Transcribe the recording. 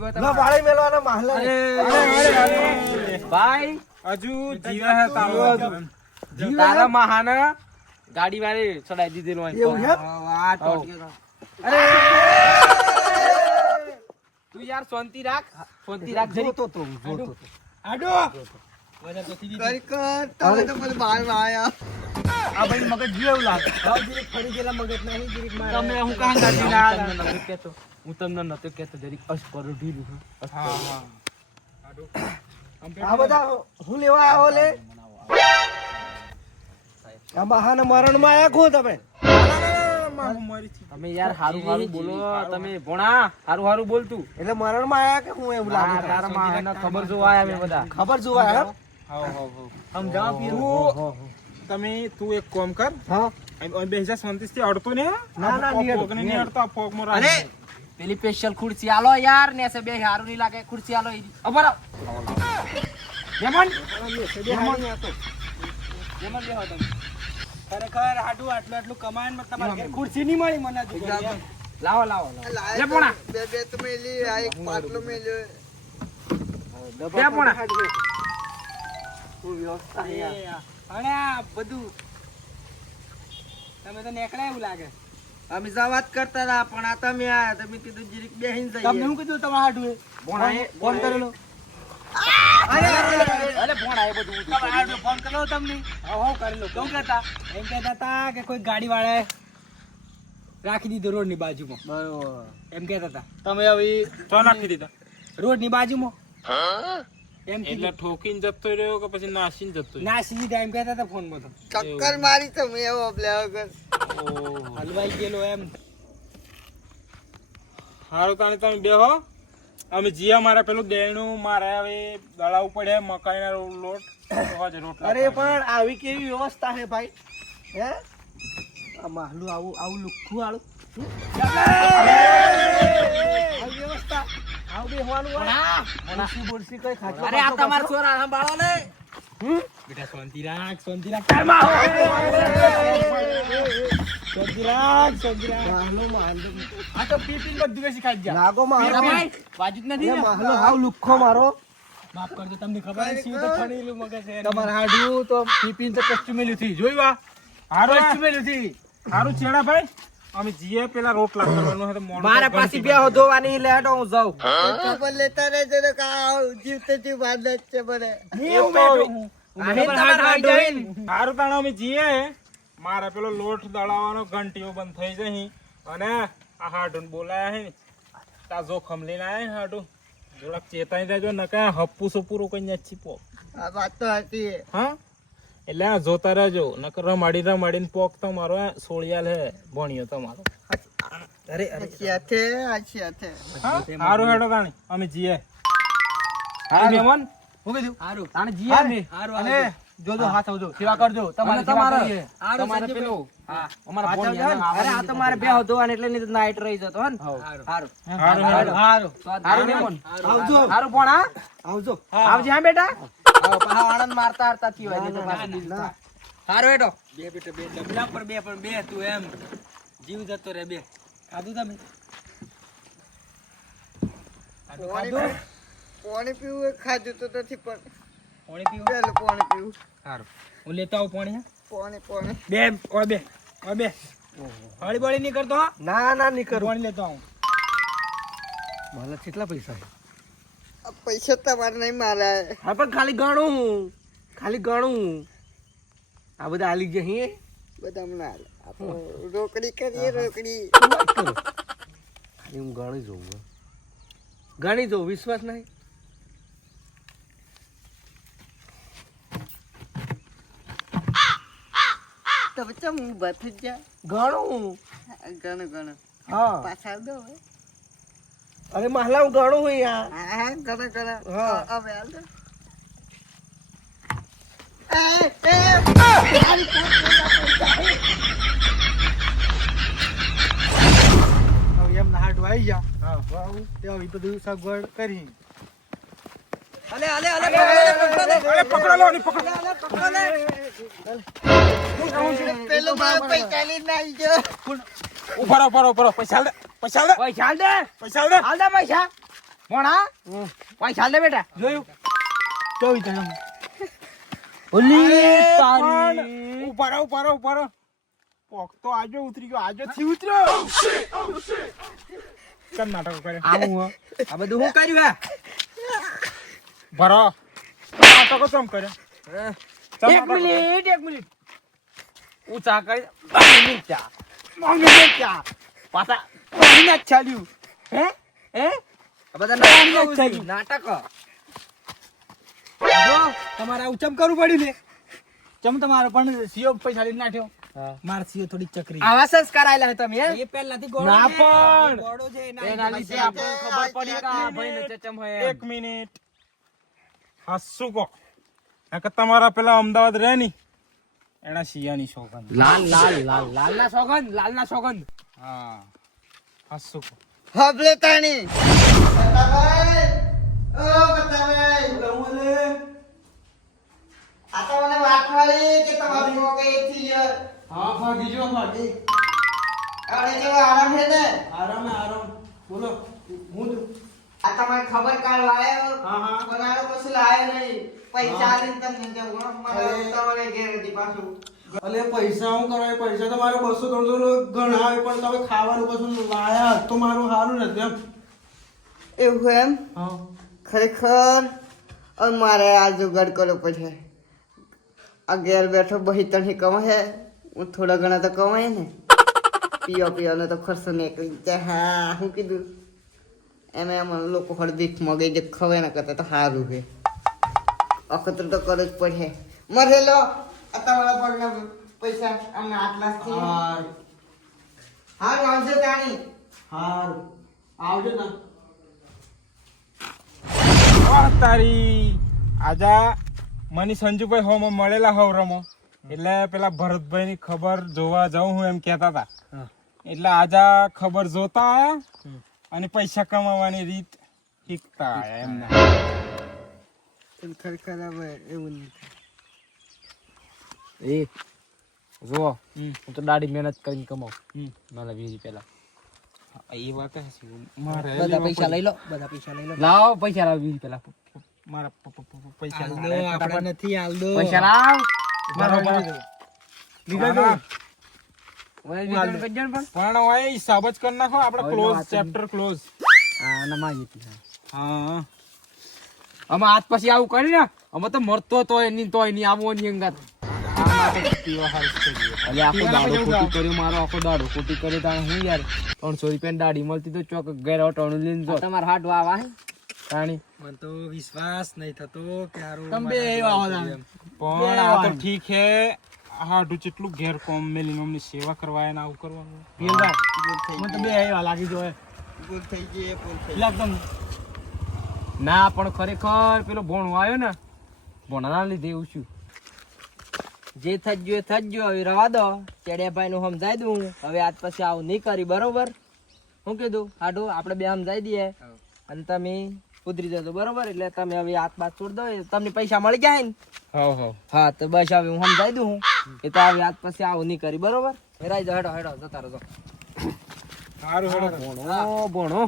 જીવો લો મેલવાના માહલા. ભાઈ હજુ જીવે હે તારો. તારા મહાન ગાડી વાળે ચડાઈ દીધેલું ટોટિયો. તું. યાર શાંતિ રાખ. શાંતિ રાખ જરી. જોતો તો આડો. તો. આડો આ ભાઈ મગજ જીવ લાગે. હાવ જીરીક ફરી ગયેલા મગજ નહીં જીરીક મારે. તમે હું કાં ગાડી ના તમને નતો કહેતો. હું તમને નતો કહેતો જરીક અસ કરો ઢીલું હે. અસ કરો. હા હા. આ બધા હું લેવા આવો લે? આ મહાન મરણમાં આયા કો તમે? તમે યાર હારું હારું બોલો તમે ભોણા હારું હારું બોલતું એટલે મરણમાં આયા કે હું એવું લાગે? તારા માં ખબર જોવા આયા અમે બધા. ખબર જોવા હાવ હાવ સમજાવો તું તમે તું એક કામ કર. હા. બે હજાર સંતીસથી અડતો ને ના, ના, નહીં અડતો, પોગને નહીં નહીં અડતો આ પોગમાં રાખ. અરે પેલી સ્પેશિયલ ખુરશી આલો યાર ને બે હારું નહીં લાગે ખુરશી આલો ઈ. અબર આવ. મહેમાન મહેમાન બેહો તમે. ખરેખર આટલું આટલું આટલું કમાઈને મત તમારે ઘેર ખુરશી નહીં મળી મને. લાવો લાવો લાવો. લે પોણા. બે બે તો મેલી આ એક પાટલો મેલ્યો. બે પોણા. શું વ્યવસ્થા અને આ બધું તમે તો નીકળ્યા એવું લાગે. અમે તો કરતા હતા પણ આ તમે આયા તમે કીધું જીરીક બેહીન જઈએ. તમને શું કીધું તમારા હાડુએ? પોણા એ ફોન કરેલો? અરે પોણા બધું તમારા હાડુએ ફોન કરેલો તમને? હા હા કરેલો. કેવું કહેતા? એમ કહેતા હતા કે કોઈ ગાડી વાળાએ રાખી દીધો રોડની બાજુમાં. બરોબર. એમ કહેતા હતા. તમે હવે નાખી દીધા રોડની બાજુમાં એટલે ઠોકીને જતો રહ્યો કે પછી નાસીને જતો નાસી ના ટાઈમ કહેતા હતા ફોનમાં તો. ચક્કર મારી તમે એવો અપલ્યા વગર હલવાઈ ગયેલો એમ. હારું તાણે તમે બેહો અમે જીયા મારે પેલું દેણું મારે હવે દળાવું પડે મકાઈના લોટ. અરે પણ આવી કેવી વ્યવસ્થા છે ભાઈ? હે? આ માહલું આવું આવું લુખ્ખું વાળું. અરે આ તમારા છોરા સંભાળો ને. બેટા શાંતિ રાખ શાંતિ રાખ. શાંતિ રાખ શાંતિ રાખ. માહલો માહલો આ તો પી બધું બેસી ખાઈ જા લાગો માહલો ભાઈ નથી ને? માહલો હાવ લુખ્ખો મારો. માફ કરજો તમને ખબર છે તો ફણેલું મગજ છે તમારે હાડું તો પીપીન તો કચ્ચું થી. જોયું આ હારું કચ્ચું થી. હારું છેડા ભાઈ. અમે જીએ પેલા રોટલા કરવાનું તો મોણું મારા પાછી બે ધોવાની લેટો હું જાઉં. ખબર લેતા રહેજો તો કા જીવતે જીવ બાદ જ છે બરે હું બેઠો હું આને તમારે હાડ જઈન. હારું તાણે અમે જીએ. મારે પેલો લોટ દળાવવાનો ઘંટીઓ બંધ થઈ જહી અને આ હાડું બોલાયા હે તા જોખમ લઈને આયા હાડું. જરાક ચેતાઈ દેજો નકા હપ્પુ સપુરો કઈ નથી પો આ વાત તો હતી હા? એટલે આ જોતા રહેજો નકર રમાડી રમાડીને પોક તો મારો આ સોળિયાલ હે ભણ્યો તમારો. અરે અરે. સાથે આ સાથે હા? હારું હેડો તાણી અમે જીએ. હા મેમન હું કીધું? હારું. તાણે જીએ? અમે હારું અને જોજો હાથ આવજો. સેવા કરજો. તમારે તમારે તમારે તમારે પેલું હા અમારા ભોણિયા અરે આ તમારે બે હતો અને એટલે નહીં નાઈટ રહી જતો હન ને? હારું. હારું હારું. હારું. હારું. આવજો. હારું ભોણા આવજો. આવજે હા બેટા. આવો, મારતા હારતા થયો હોય તો પાછું બીજું. હારું હેડો. બે બેટા બે ડબલા પર બે પણ બે તું એમ. જીવ જતો રે બે. ખાધું તમે? ખાધું? પાણી પીવું? ખાધું તો નથી પણ પાણી પીવું? પેલું પાણી પીવું. સારું હું લેતો આવું પાણી હા? પાણી પાણી. બે ઓય બે ઓય બે. હળી બળી નહીં કરતો હા? ના ના નહીં કરું. પાણી લેતો આવું. મારા કેટલા પૈસા છે? પૈસા તમારે નહીં મારા. હા પણ ખાલી ગણું ખાલી ગણું આ બધા આલી જઈએ બધા અમને હાલ. આપણે રોકડી કરીએ રોકડી. ખાલી હું ગણી જોઉં ગણી જોઉં વિશ્વાસ નહીં? તો ચમ હું બથ જા ગણું ઘણું ઘણું હા. પાછા દો હવે. અરે મહલા હું ગણું હું યાર. હા ઘણા ઘણા. હા. હવે હાલ પૈસા પૈસા દે. પૈસા દે હાલ દે. પૈસા દે. હાલ દે પૈસા. ભણા પૈસા લે બેટા. જોયું? ચોવીસ જણા ઓલી ઊભા રહો ઊભા રહો પોક તો આજો ઉતરી ગયો આજો થી ઉતર્યો. કેમ નાટકો કરે? આવું આ બધું હું કર્યું હે? ભરો નાટકો ચમ કરે? એક મિનિટ એક મિનિટ. ઊંચા કરી ચા પાંચ ચા પાછા પાણી જ ચાલ્યું. હે? હે? આ બધા નાટક ચાલ્યું. નાટક. જો તમારે આવું ચમ કરવું પડ્યું ને ચમ તમારો પણ સીઓ પૈસા લઈને નાખ્યો? માર સીઓ થોડી ચકરી. આવા સંસ્કાર આયલા તમે એ પહેલાથી ગોળો ના પણ. ગોળો છે એના લીધે આપણે ખબર પડી કે ભાઈને મિનિટ, ચચમ હોય એક મિનિટ. હાસુ કો. કે તમારા પેલા અમદાવાદ રહે ની. એના શિયાની સોગંદ. લાલ લાલ લાલ. લાલ ના સોગંદ લાલ ના સોગંદ. હા. હાસુ હબલે તાણી. બતાભાઈ ઓ બતાભાઈ આ તો મને વાત મળી કે તમારી મોકે થી હા ભાગી જો ભાગી અરે જેવો આરામ છે ને? આરામ હે, આરામ. બોલો હું આ તમારે ખબર કાઢવા આવ્યો હા, હા. આનો કશું લાયો નહીં. પૈસા આલીને તમને જવું હો. અરે. તમારે ઘેર પાછું. અલે પૈસા હું કરવા પૈસા તો મારે બસો ત્રણસો નો ઘણા આવે પણ તમે ખાવાનું કશું લાયા તો મારું સારું નથી એમ એવું એમ? ખરેખર મારે આ જુગાડ કરવો પડશે. આ ઘેર બેઠો બહી તણી કમાશે હું. થોડા ઘણા તો કમાય ને. પીઓ પીવાનો તો ખર્ચો નીકળી જાય. હા હું કીધું. એમ એમ લોકો હળદી મગે જે ખવે ના કરતા તો સારું છે. અખતર તો કરવું જ પડશે. મરેલો તમારા પગના પૈસા અમને આટલા છે હાર આવજો તાણી. હાર. આવજો ને તારી. આજા મને સંજુભાઈ હોમ મળેલા હોવ રમો એટલે પેલા ભરતભાઈ ની ખબર જોવા જાઉં હું એમ કેતા હતા એટલે આજા ખબર જોતા આયા અને પૈસા કમાવાની રીત શીખતા આયા એમના. ખરેખર એવું નહીં એ જુઓ. હું તો દાડી મહેનત કરીને કમાઉં. મારા વીસ પેલા એ વાત મારે બધા પૈસા લઈ લો બધા પૈસા લઈ લો. લાવો પૈસા લાવ વીસ પેલા મારા પૈસા. આપણે નથી હાલ દો. પૈસા લાવ. બરોબર. લીધા ને પણ? પણ હવે હિસાબ જ કરી નાખો આપણે ક્લોઝ ચેપ્ટર ક્લોઝ હા નમાજ હા. હા. અમે આજ પછી આવું કરી ને અમે તો મરતો તો એની તો એની આવો એની અંગાત. એટલે આખો દાડો ખોટી કર્યો મારો આખો દાડો ખોટી કર્યો તાણે હું યાર? ત્રણસો રૂપિયા દાડી મળતી તો ચોક ઘેર અટાણું લઈને જો તમારે હાટ વાવા હે? તાણી. મને તો વિશ્વાસ નહીં થતો કે હારું તમે બે મારા આવો જેવું તાણે. એમ. પણ આ તો ઠીક હે. હાડું જેટલું ઘેર કોમ મેલીને અમની સેવા કરવા એને આવું કરવાનું. પીએલભાઈ, મને તો બે એવા લાગી જોયે. ભૂલ થઈ ગઈ ભૂલ થઈ એટલે એકદમ ના પણ ખરેખર પેલો ભોણો આવ્યો ને ભોણાના લીધે એવું શું જે થજ્યો એ થજ્યો હવે રવા દો. ચેડિયાભાઈ નું સમજાઈ દઉં. હવે આજ પછી આવું નહીં કરી બરોબર? શું કીધું હાડું આપણે બે સમજાઈ દઈએ. અને તમે ઉતરી જજો બરોબર? એટલે તમે હવે હાથ બાત છોડ દો તમને પૈસા મળી જાય ને? હા તો બસ હવે હું સમજાઈ દઉં. હું એ તો હવે આજ પછી આવું નહીં કરી બરોબર? હેરાઈ દો હેડો હેડો જતા રહો સારું હેડો. ભણો ભોણો.